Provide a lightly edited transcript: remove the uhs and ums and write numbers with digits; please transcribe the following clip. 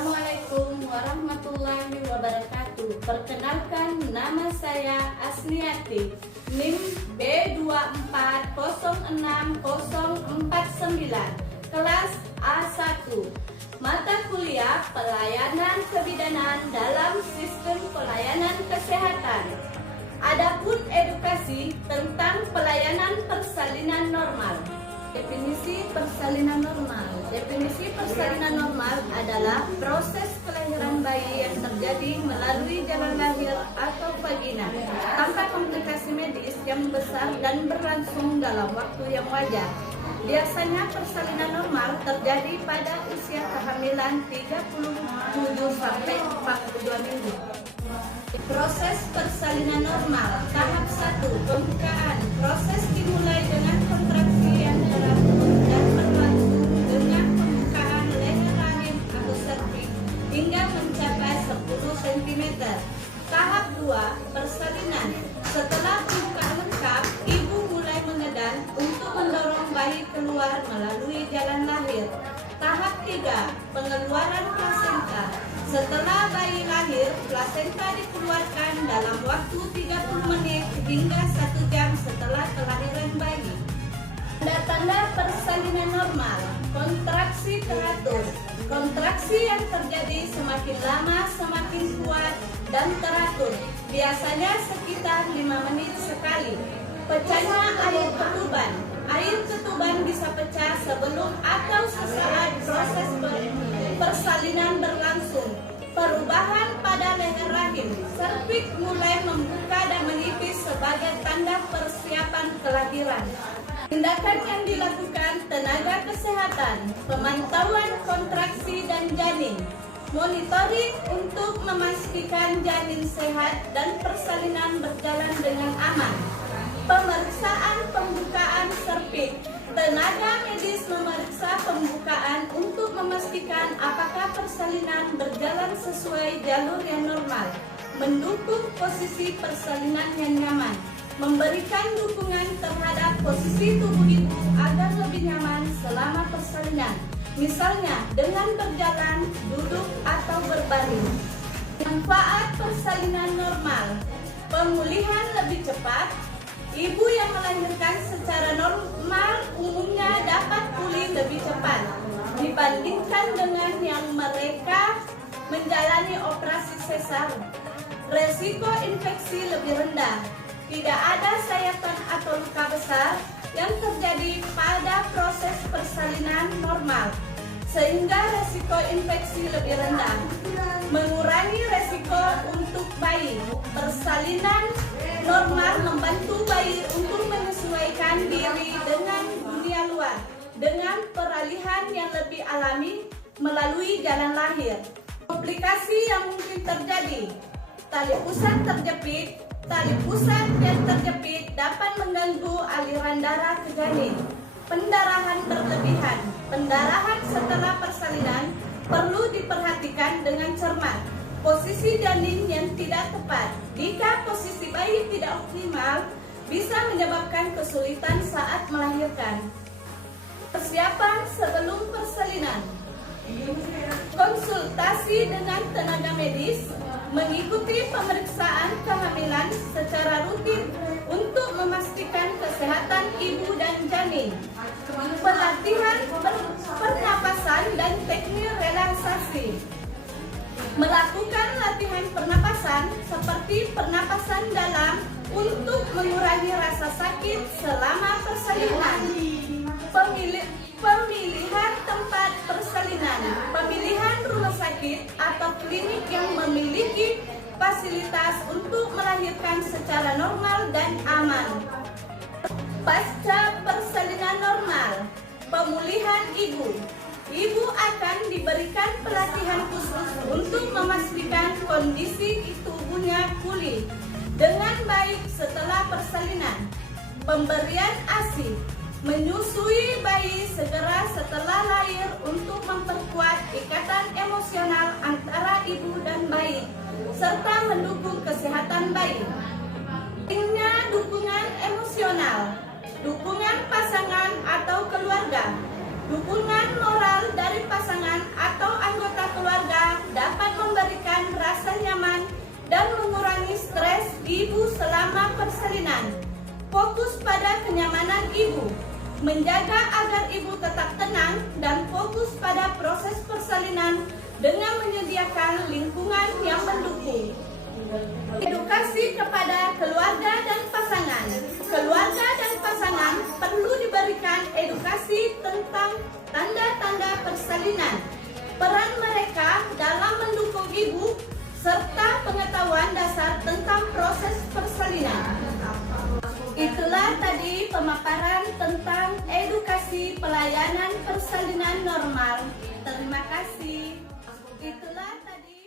Assalamualaikum warahmatullahi wabarakatuh. Perkenalkan, nama saya Asniati, NIM B24060049, kelas A1. Mata kuliah Pelayanan Kebidanan dalam Sistem Pelayanan Kesehatan. Adapun edukasi tentang pelayanan persalinan normal. Definisi persalinan normal. Definisi persalinan normal adalah proses kelahiran bayi yang terjadi melalui jalan lahir atau vagina tanpa komplikasi medis yang besar dan berlangsung dalam waktu yang wajar. Biasanya persalinan normal terjadi pada usia kehamilan 37 sampai 42 minggu. Proses persalinan normal. Tahap 1, pembukaan. Proses dimulai dengan kontraksi yang teratur dan berlangsung dengan pembukaan leher rahim atau serviks hingga mencapai 10 cm. Tahap 2, persalinan. Setelah pembukaan lengkap, ibu mulai mengedan untuk mendorong bayi keluar melalui jalan lahir. Tahap 3, pengeluaran plasenta. Setelah bayi lahir, plasenta dikeluarkan dalam waktu 30 menit hingga 1 jam setelah kelahiran bayi. Tanda-tanda persalinan normal. Kontraksi teratur. Kontraksi yang terjadi semakin lama semakin kuat dan teratur, biasanya sekitar 5 menit sekali. Pecahnya air ketuban. Air ketuban bisa pecah sebelum atau sesaat proses persalinan berlangsung. Perubahan pada leher rahim. Serviks mulai membuka dan menipis sebagai tanda persiapan kelahiran. Tindakan yang dilakukan tenaga kesehatan. Pemantauan kontraksi dan janin. Monitoring untuk memastikan janin sehat dan persalinan berjalan dengan aman. Pemeriksaan pembukaan serviks. Tenaga medis memeriksa pembukaan untuk memastikan apakah persalinan berjalan sesuai jalur yang normal, mendukung posisi persalinan yang nyaman, memberikan dukungan terhadap posisi tubuh ibu agar lebih nyaman selama persalinan, misalnya dengan berjalan, duduk, atau berbaring. Manfaat persalinan normal. Pemulihan lebih cepat. Ibu yang melahirkan secara normal umumnya dapat pulih lebih cepat dibandingkan dengan yang mereka menjalani operasi sesar. Resiko infeksi lebih rendah. Tidak ada sayatan atau luka besar yang terjadi pada proses persalinan normal, sehingga resiko infeksi lebih rendah. Mengurangi resiko untuk bayi. Persalinan normal membantu bayi untuk menyesuaikan diri dengan dunia luar dengan peralihan yang lebih alami melalui jalan lahir. Komplikasi yang mungkin terjadi. Tali pusat terjepit. Tali pusat yang terjepit dapat mengganggu aliran darah ke janin. Pendarahan berlebihan. Pendarahan setelah persalinan perlu diperhatikan dengan cermat. Posisi janin yang tidak tepat. Jika posisi bayi tidak optimal, bisa menyebabkan kesulitan saat melahirkan. Persiapan sebelum persalinan. Konsultasi dengan tenaga medis. Mengikuti pemeriksaan kehamilan secara rutin untuk memastikan kesehatan ibu dan janin. Pelatihan pernapasan dan teknik relaksasi. Melakukan latihan pernapasan seperti pernapasan dalam untuk mengurangi rasa sakit selama persalinan. Pemilihan tempat persalinan. Pemilihan rumah sakit atau klinik yang memiliki fasilitas untuk melahirkan secara normal dan aman. Pasca persalinan normal. Pemulihan ibu. Ibu akan diberikan pelatihan khusus untuk memastikan kondisi tubuhnya pulih dengan baik setelah persalinan. Pemberian ASI. Menyusui bayi segera setelah lahir untuk memperkuat ikatan emosional antara ibu dan bayi serta mendukung kesehatan bayi. Pentingnya dukungan emosional. Dukungan pasangan atau keluarga. Dukungan moral dari pasangan atau anggota keluarga ibu selama persalinan. Fokus pada kenyamanan ibu, menjaga agar ibu tetap tenang dan fokus pada proses persalinan dengan menyediakan lingkungan yang mendukung. Edukasi kepada keluarga dan pasangan. Keluarga dan pasangan perlu diberikan edukasi tentang tanda-tanda persalinan, peran mereka dalam mendukung ibu, serta pengetahuan dasar tentang proses persalinan. Itulah tadi pemaparan tentang edukasi pelayanan persalinan normal. Terima kasih. Itulah tadi